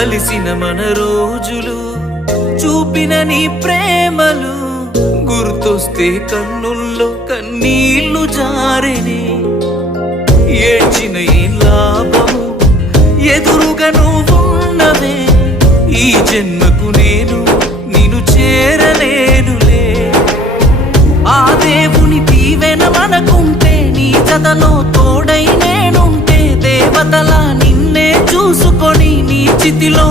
కలిసిన మన రోజులు చూపిన నీ ప్రేమలు గుర్తొస్తే కన్నుల్లో కన్నీళ్లు జారెనే ఏడ్చిన ఈ లాభము ఎదురుగా నువ్వున్నవే ఈ జన్మకు నేను నిన్ను చేరలేనులే ఆ దేవుని దీవెన మనకుంటే నీ జతలో తోడై నేనుంటే దేవతలా నిన్నే చూసుకొని నీ చితిలో